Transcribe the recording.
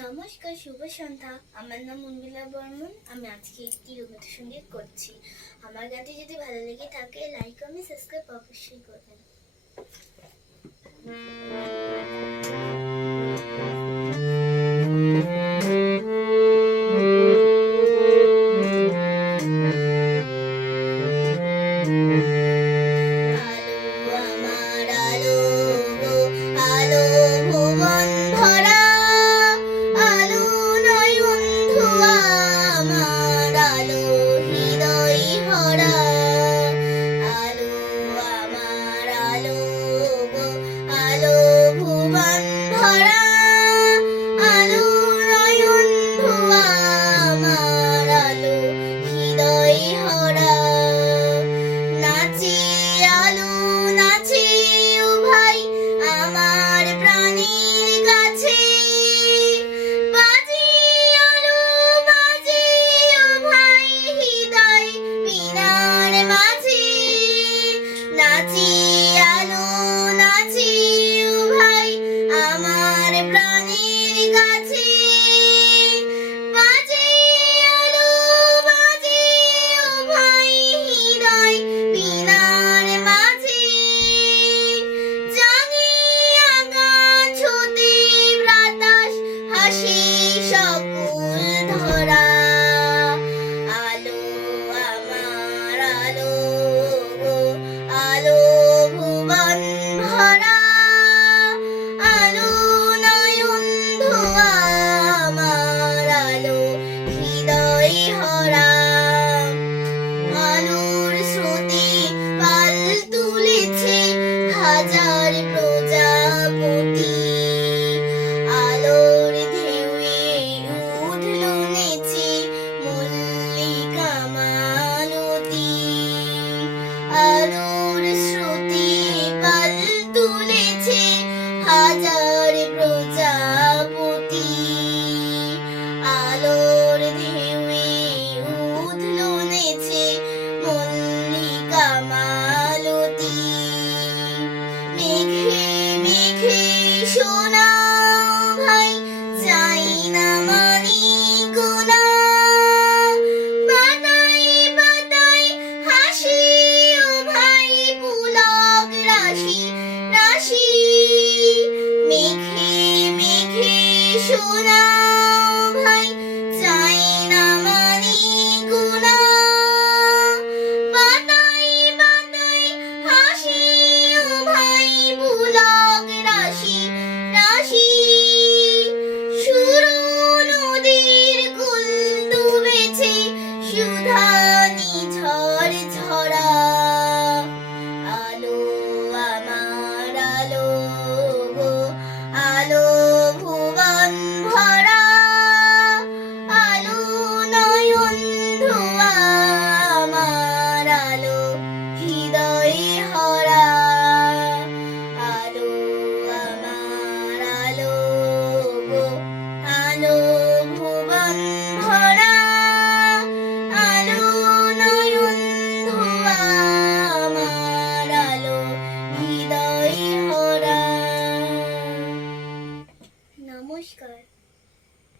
নমস্কার, শুভ সন্ধ্যা। আমার নাম উর্মিলা বর্মন। আমি আজকে একটি রবীন্দ্রসঙ্গীত করছি। আমার গানটি যদি ভালো লেগে থাকে, লাইক কমেন্ট সাবস্ক্রাইব অবশ্যই করবেন। হাজার প্রজাপতি আলোর ঢেউয়ে উঠল নেচে মল্লিকা মালতী। আলোর স্রোতে পাল তুলেছে হাজার প্রজাপতি আলোর ঢেউয়ে উঠল নেচে মল্লিকা মালতী। মেঘে মেঘে শোনাও ভাই, চাই না মানিকোনা। বাতাই বাতাই হাসি ও ভাই, পুলক রাশি রাশি। মেঘে মেঘে শোনাও